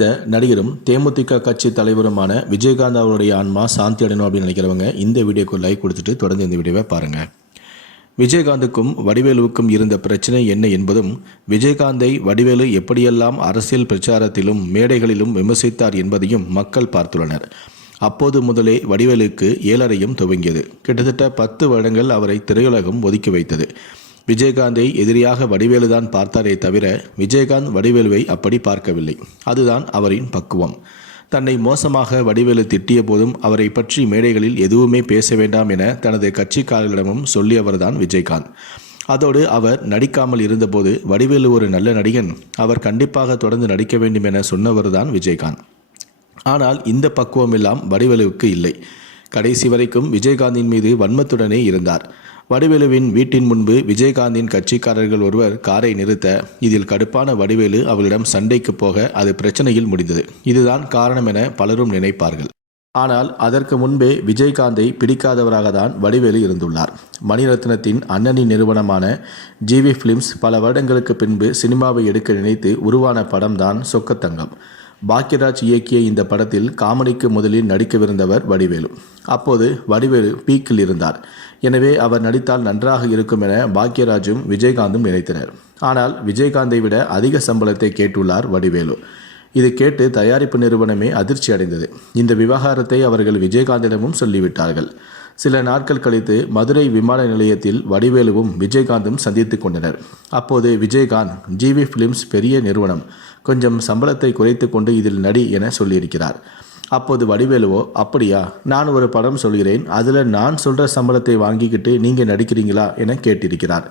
மறைந்த நடிகரும் தேமுதிக கட்சி தலைவருமான விஜயகாந்த் அவருடைய ஆன்மா சாந்தி அடையணும் அப்படின்னு நினைக்கிறவங்க இந்த வீடியோக்கு லைக் கொடுத்துட்டு தொடர்ந்து இந்த வீடியோவை பாருங்கள் விஜயகாந்துக்கும் வடிவேலுவுக்கும் இருந்த பிரச்சனை என்ன என்பதும் விஜயகாந்தை வடிவேலு எப்படியெல்லாம் அரசியல் பிரச்சாரத்திலும் மேடைகளிலும் விமர்சித்தார் என்பதையும் மக்கள் பார்த்துள்ளனர். அப்போது முதலே வடிவேலுக்கு ஏழரையும் துவங்கியது. கிட்டத்தட்ட பத்து வருடங்கள் அவரை திரையுலகம் ஒதுக்கி வைத்தது. விஜயகாந்தை எதிரியாக வடிவேலுதான் பார்த்தாரே தவிர விஜயகாந்த் வடிவேலுவை அப்படி பார்க்கவில்லை. அதுதான் அவரின் பக்குவம். தன்னை மோசமாக வடிவேலு திட்டிய போதும் அவரை பற்றி மேடைகளில் எதுவுமே பேச வேண்டாம் என தனது கட்சிக்காரர்களிடமும் சொல்லியவர்தான் விஜயகாந்த். அதோடு அவர் நடிக்காமல் இருந்தபோது வடிவேலு ஒரு நல்ல நடிகன். அவர் கண்டிப்பாக தொடர்ந்து நடிக்க வேண்டும் என சொன்னவர்தான் விஜயகாந்த். ஆனால் இந்த பக்குவம் எல்லாம் வடிவேலுவுக்கு இல்லை. கடைசி வரைக்கும் விஜயகாந்தின் மீது வன்மத்துடனே இருந்தார். வடிவேலுவின் வீட்டின் முன்பு விஜயகாந்தின் கட்சிக்காரர்கள் ஒருவர் காரை நிறுத்த இதில் கடுப்பான வடிவேலு அவளிடம் சண்டைக்கு போக அது பிரச்சனையில் முடிந்தது. இதுதான் காரணம் என பலரும் நினைப்பார்கள். ஆனால் அதற்கு முன்பே விஜயகாந்தை பிடிக்காதவராக தான் வடிவேலு இருந்துள்ளார். மணிரத்னத்தின் அண்ணனின் நிறுவனமான ஜிவி ஃபிலிம்ஸ் பல வருடங்களுக்கு பின்பு சினிமாவை எடுக்க நினைத்து உருவான படம்தான் சொக்கத்தங்கம். பாக்யராஜ் இயக்கிய இந்த படத்தில் காமெடிக்கு முதலில் நடிக்கவிருந்தவர் வடிவேலு. அப்போது வடிவேலு பீக்கில் இருந்தார். எனவே அவர் நடித்தால் நன்றாக இருக்கும் என பாக்யராஜும் விஜயகாந்தும் நினைத்தனர். ஆனால் விஜயகாந்தை விட அதிக சம்பளத்தை கேட்டுள்ளார் வடிவேலு. இது கேட்டு தயாரிப்பு நிறுவனமே அதிர்ச்சி அடைந்தது இந்த விவகாரத்தை அவர்கள் விஜயகாந்திடமும் சொல்லிவிட்டார்கள். சில நாட்கள் கழித்து மதுரை விமான நிலையத்தில் வடிவேலுவும் விஜயகாந்தும் சந்தித்து கொண்டனர். அப்போது விஜயகாந்த் ஜிவி ஃபிலிம்ஸ் பெரிய நிறுவனம் கொஞ்சம் சம்பளத்தை குறைத்து கொண்டு இதில் நடி என சொல்லியிருக்கிறார். அப்போது வடிவேலுவோ அப்படியா நான் ஒரு படம் சொல்கிறேன் அதில் நான் சொல்கிற சம்பளத்தை வாங்கிக்கிட்டு நீங்கள் நடிக்கிறீங்களா? என கேட்டிருக்கிறார்.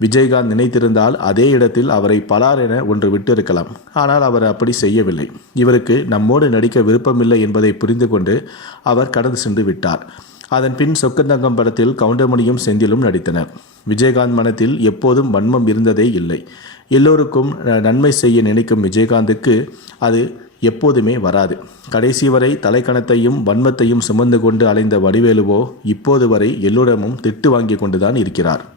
விஜயகாந்த் நினைத்திருந்தால் அதே இடத்தில் அவரை பலார் என ஒன்று விட்டிருக்கலாம். ஆனால் அவர் அப்படி செய்யவில்லை. இவருக்கு நம்மோடு நடிக்க விருப்பமில்லை என்பதை புரிந்து கொண்டு அவர் கடந்து சென்று விட்டார். அதன் பின் சொக்கந்தங்கம் படத்தில் கவுண்டமணியும் செந்திலும் நடித்தனர் விஜயகாந்த் மனத்தில் எப்போதும் வன்மம் இருந்ததே இல்லை. எல்லோருக்கும் நன்மை செய்ய நினைக்கும் விஜயகாந்துக்கு அது எப்போதுமே வராது. கடைசி வரை தலைக்கணத்தையும் வன்மத்தையும் சுமந்து கொண்டு அலைந்த வடிவேலுவோ இப்போது வரை எல்லோரிடமும் திட்டு வாங்கி கொண்டுதான் இருக்கிறார்.